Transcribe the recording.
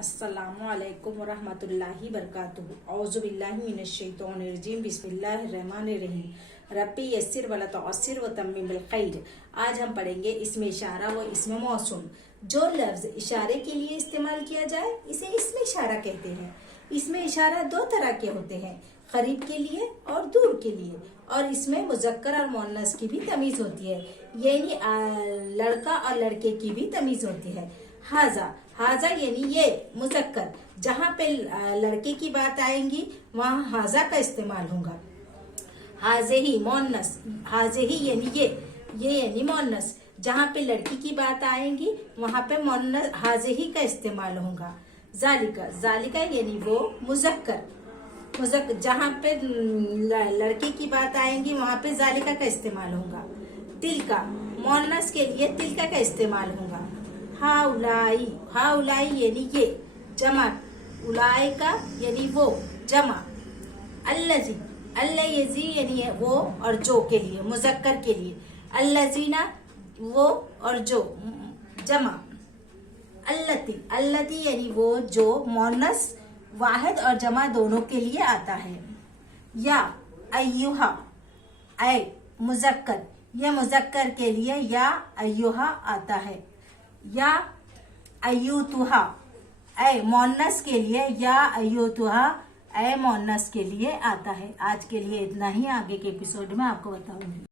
अस्सलामुअलैकुम वरहमतुल्लाहि वबरकातुहू। औज़ु बिल्लाहि मिनश्शैतानिर्रजीम। बिस्मिल्लाहिर्रहमानिर्रहीम। रब्बी यस्सिर वला तुअस्सिर वतम्मिम बिल खैर। आज हम पढ़ेंगे इसमें इशारा व इसमें मौसूल। जो लफ्ज इशारे के लिए इस्तेमाल किया जाए इसे इसमें इशारा कहते हैं। इसमें इशारा दो तरह के होते हैं, करीब के लिए और दूर के लिए, और इसमें मुज़क्कर और मुअन्नस की भी तमीज होती है, यानी लड़का और लड़के की भी तमीज होती है। हाजा हाजा यानी ये मुज़क्कर, जहाँ पे लड़के की बात आएंगी वहाँ हाजा का इस्तेमाल होगा। हाजे ही मुअन्नस, हाजे ही यानी ये यानी मुअन्नस, जहाँ पे लड़की की बात आएंगी वहाँ पे मुअन्नस हाजे ही का इस्तेमाल होगा। जालिका जालिका यानी वो मुज़क्कर, जहाँ पे लड़के की बात आएंगी वहाँ पे जालिका का इस्तेमाल होगा। तिलका मुअन्नस के लिए तिलका का इस्तेमाल होगा। हाउलाई यानी ये, जमा उलाई का यानी वो, जमा। अल्लजी अल्लजी यानी वो और जो के लिए, मुज़क्कर के लिए। अल्लजीना वो और जो, जमा। अल्लती यानी वो जो, मुअन्नस वाहिद और जमा दोनों के लिए आता है। या अय्युहा ऐ मुज़क्कर, यह मुज़क्कर के लिए या अय्युहा आता है। या अय्युतुहा ऐ मुअन्नस के लिए या अय्युतुहा ऐ मुअन्नस के लिए आता है। आज के लिए इतना ही, आगे के एपिसोड में आपको बताऊंगी।